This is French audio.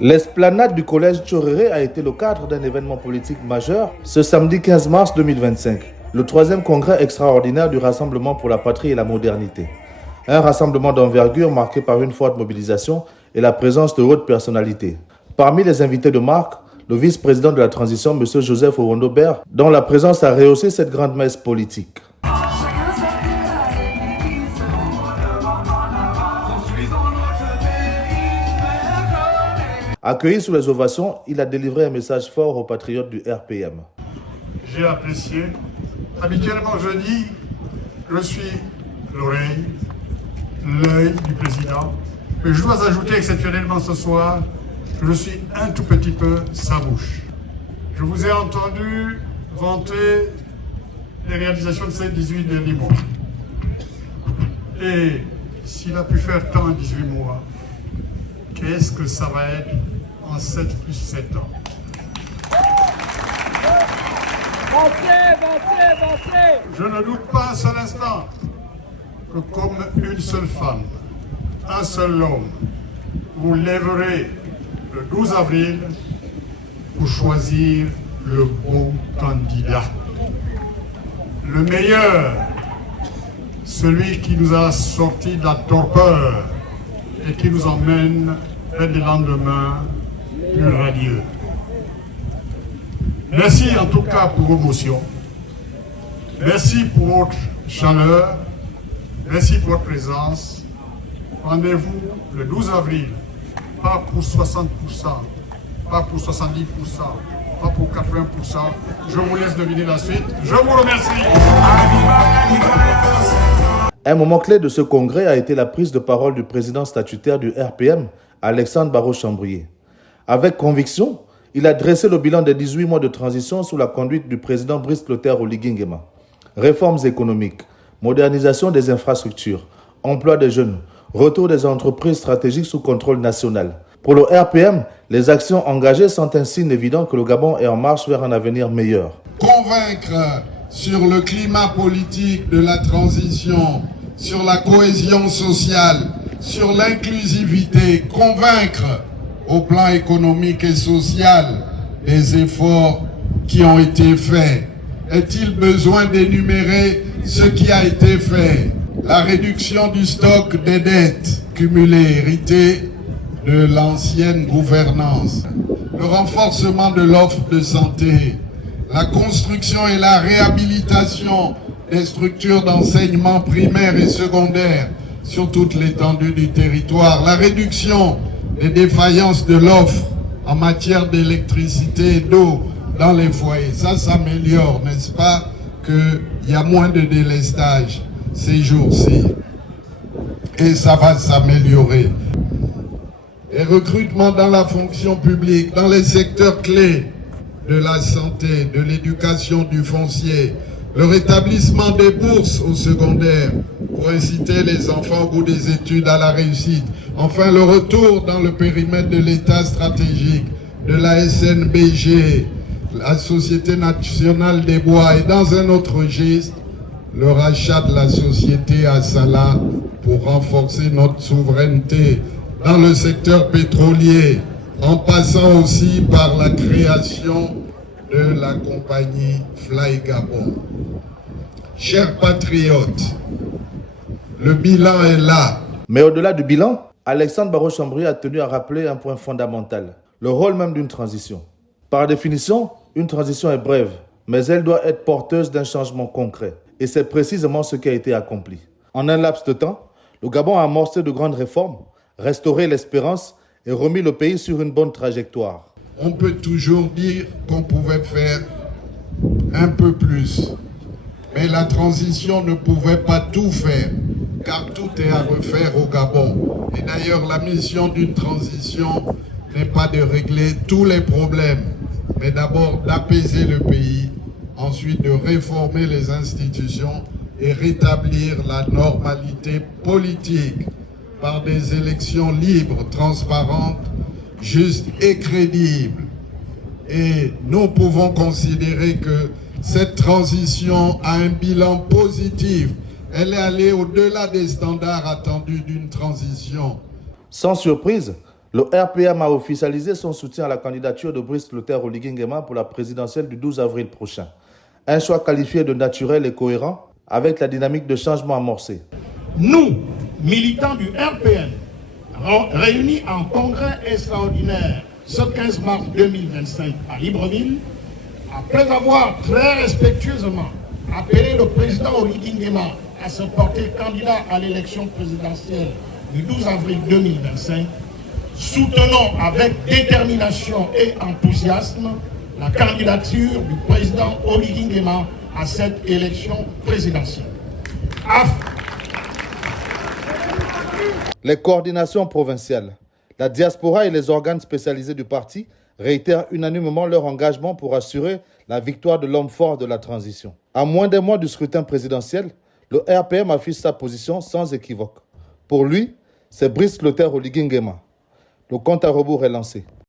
L'esplanade du collège Tchoréré a été le cadre d'un événement politique majeur ce samedi 15 mars 2025, le 3e congrès extraordinaire du Rassemblement pour la patrie et la modernité. Un rassemblement d'envergure marqué par une forte mobilisation et la présence de hautes personnalités. Parmi les invités de marque, le vice-président de la transition, M. Joseph Owondobert, dont la présence a rehaussé cette grande messe politique. Accueilli sous les ovations, il a délivré un message fort aux patriotes du RPM. J'ai apprécié. Habituellement, je dis, je suis l'oreille, l'œil du président. Mais je dois ajouter exceptionnellement ce soir, je suis un tout petit peu sa bouche. Je vous ai entendu vanter les réalisations de ces 18 derniers mois. Et s'il a pu faire tant en 18 mois, qu'est-ce que ça va être en 7 plus 7 ans? Je ne doute pas un seul instant que comme une seule femme, un seul homme, vous lèverez le 12 avril pour choisir le bon candidat. Le meilleur, celui qui nous a sortis de la torpeur et qui nous emmène vers des lendemains plus radieux. Merci en tout cas pour vos motions. Merci pour votre chaleur. Merci pour votre présence. Rendez-vous le 12 avril, pas pour 60%, pas pour 70%, pas pour 80%. Je vous laisse deviner la suite. Je vous remercie. Un moment clé de ce congrès a été la prise de parole du président statutaire du RPM, Alexandre Barrot-Chambrier. Avec conviction, il a dressé le bilan des 18 mois de transition sous la conduite du président Brice Clotaire Oligui Nguema. Réformes économiques, modernisation des infrastructures, emploi des jeunes, retour des entreprises stratégiques sous contrôle national. Pour le RPM, les actions engagées sont un signe évident que le Gabon est en marche vers un avenir meilleur. Convaincre sur le climat politique de la transition, sur la cohésion sociale, sur l'inclusivité, convaincre au plan économique et social des efforts qui ont été faits. Est-il besoin d'énumérer ce qui a été fait? La réduction du stock des dettes cumulées héritées de l'ancienne gouvernance, le renforcement de l'offre de santé, la construction et la réhabilitation des structures d'enseignement primaire et secondaire sur toute l'étendue du territoire, la réduction des défaillances de l'offre en matière d'électricité et d'eau dans les foyers. Ça s'améliore, n'est-ce pas, qu'il y a moins de délestage ces jours-ci. Et ça va s'améliorer. Les recrutements dans la fonction publique, dans les secteurs clés de la santé, de l'éducation, du foncier, le rétablissement des bourses au secondaire pour inciter les enfants au bout des études à la réussite. Enfin, le retour dans le périmètre de l'État stratégique, de la SNBG, la Société nationale des bois, et dans un autre geste, le rachat de la société Assala pour renforcer notre souveraineté dans le secteur pétrolier, en passant aussi par la création de la compagnie Fly Gabon. Chers patriotes, le bilan est là. Mais au-delà du bilan, Alexandre Barrot-Chambrier a tenu à rappeler un point fondamental, le rôle même d'une transition. Par définition, une transition est brève, mais elle doit être porteuse d'un changement concret. Et c'est précisément ce qui a été accompli. En un laps de temps, le Gabon a amorcé de grandes réformes, restauré l'espérance et remis le pays sur une bonne trajectoire. On peut toujours dire qu'on pouvait faire un peu plus. Mais la transition ne pouvait pas tout faire, car tout est à refaire au Gabon. Et d'ailleurs, la mission d'une transition n'est pas de régler tous les problèmes, mais d'abord d'apaiser le pays, ensuite de réformer les institutions et rétablir la normalité politique par des élections libres, transparentes, justes et crédibles. Et nous pouvons considérer que cette transition a un bilan positif. Elle est allée au-delà des standards attendus d'une transition. Sans surprise, Le RPM a officialisé son soutien à la candidature de Brice Clotaire Oligui Nguema pour la présidentielle du 12 avril prochain. Un choix qualifié de naturel et cohérent avec la dynamique de changement amorcée. Nous, militants du RPM, réunis en congrès extraordinaire ce 15 mars 2025 à Libreville, après avoir très respectueusement appelé le président Oligui Nguema à se porter candidat à l'élection présidentielle du 12 avril 2025, soutenons avec détermination et enthousiasme la candidature du président Oligui Nguema à cette élection présidentielle. Les coordinations provinciales, la diaspora et les organes spécialisés du parti réitèrent unanimement leur engagement pour assurer la victoire de l'homme fort de la transition. À moins d'un mois du scrutin présidentiel, le RPM affiche sa position sans équivoque. Pour lui, c'est Brice Clotaire Oligui Nguema. Le compte à rebours est lancé.